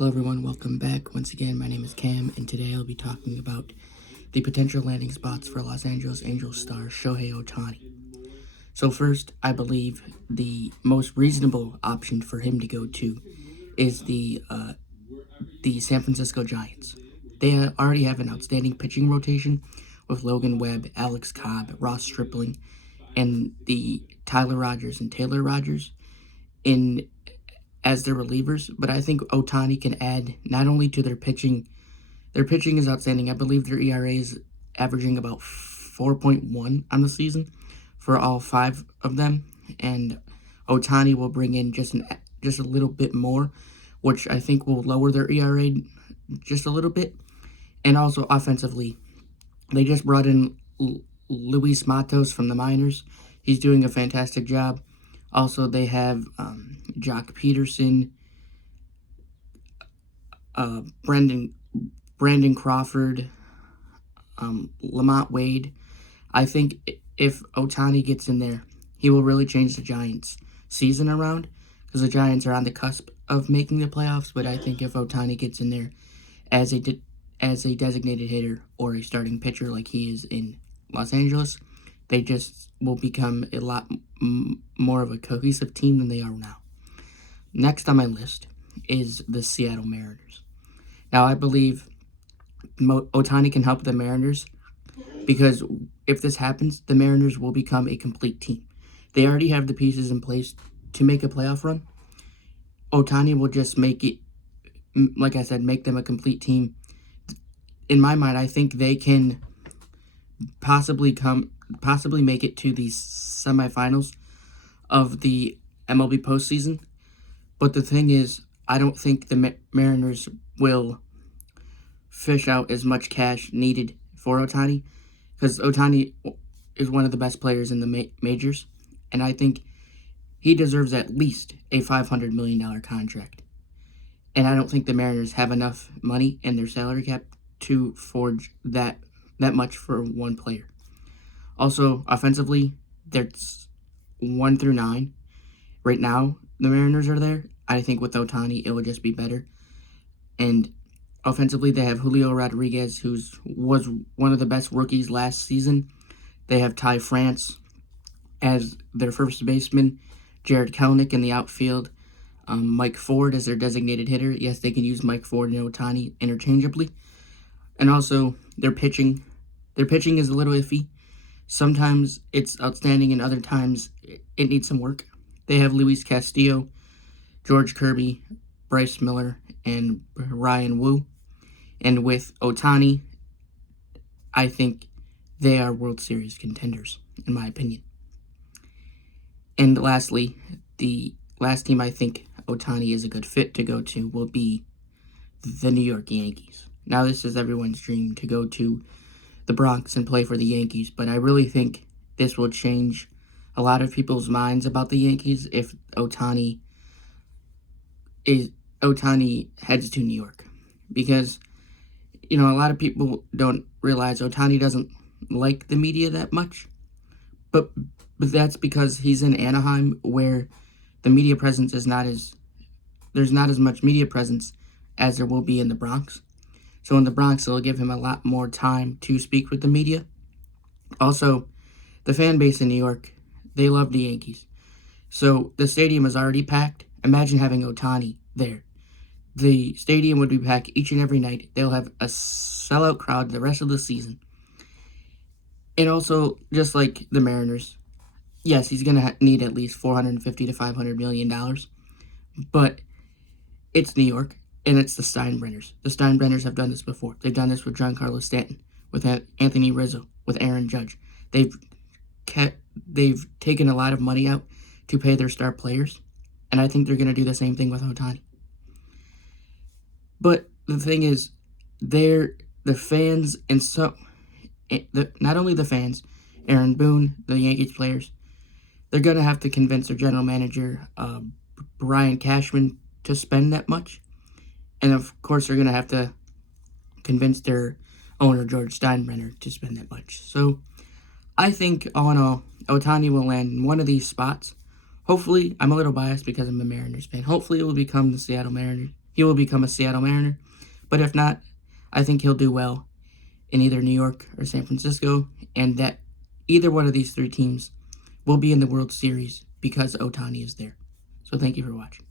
Hello everyone, welcome back. Once again, my name is Cam, and today I'll be talking about the potential landing spots for Los Angeles Angels star Shohei Ohtani. So first, I believe the most reasonable option for him to go to is the San Francisco Giants. They already have an outstanding pitching rotation with Logan Webb, Alex Cobb, Ross Stripling, and the Tyler Rogers and Taylor Rogers in as their relievers, but I think Ohtani can add not only to their pitching. Their pitching is outstanding. I believe their ERA is averaging about 4.1 on the season for all five of them, and Ohtani will bring in just a little bit more, which I think will lower their ERA just a little bit. And also offensively, they just brought in Luis Matos from the minors. He's doing a fantastic job. Also, they have Jock Peterson, Brandon Crawford, Lamont Wade. I think if Ohtani gets in there, he will really change the Giants' season around, because the Giants are on the cusp of making the playoffs. But I think if Ohtani gets in there as a designated hitter or a starting pitcher like he is in Los Angeles, they just will become a lot more of a cohesive team than they are now. Next on my list is the Seattle Mariners. Now, I believe Ohtani can help the Mariners, because if this happens, the Mariners will become a complete team. They already have the pieces in place to make a playoff run. Ohtani will just make it, like I said, make them a complete team. In my mind, I think they can possibly make it to the semifinals of the MLB postseason. But the thing is, I don't think the Mariners will fish out as much cash needed for Ohtani, because Ohtani is one of the best players in the majors, and I think he deserves at least a $500 million contract. And I don't think the Mariners have enough money in their salary cap to forge that much for one player. Also, offensively, there's 1 through 9. Right now, the Mariners are there. I think with Ohtani, it would just be better. And offensively, they have Julio Rodriguez, who was one of the best rookies last season. They have Ty France as their first baseman, Jared Kelenic in the outfield, Mike Ford as their designated hitter. Yes, they can use Mike Ford and Ohtani interchangeably. And also, their pitching. Their pitching is a little iffy. Sometimes it's outstanding, and other times it needs some work. They have Luis Castillo, George Kirby, Bryce Miller, and Ryan Wu. And with Ohtani, I think they are World Series contenders, in my opinion. And lastly, the last team I think Ohtani is a good fit to go to will be the New York Yankees. Now, this is everyone's dream to go to the Bronx and play for the Yankees, but I really think this will change a lot of people's minds about the Yankees if Ohtani heads to New York, because a lot of people don't realize Ohtani doesn't like the media that much, but that's because he's in Anaheim, where the media presence is there's not as much media presence as there will be in the Bronx. So in the Bronx, it'll give him a lot more time to speak with the media. Also, the fan base in New York, they love the Yankees. So the stadium is already packed. Imagine having Ohtani there. The stadium would be packed each and every night. They'll have a sellout crowd the rest of the season. And also, just like the Mariners, yes, he's going to need at least $450 to $500 million. But it's New York, and it's the Steinbrenners. The Steinbrenners have done this before. They've done this with Giancarlo Stanton, with Anthony Rizzo, with Aaron Judge. They've taken a lot of money out to pay their star players, and I think they're going to do the same thing with Ohtani. But the thing is, the fans, and not only the fans, Aaron Boone, the Yankees players, they're going to have to convince their general manager, Brian Cashman, to spend that much. And of course, they're going to have to convince their owner, George Steinbrenner, to spend that much. So I think, all in all, Ohtani will land in one of these spots. Hopefully, I'm a little biased because I'm a Mariners fan. Hopefully, it will become the Seattle Mariners. he will become a Seattle Mariner. But if not, I think he'll do well in either New York or San Francisco, and that either one of these three teams will be in the World Series because Ohtani is there. So thank you for watching.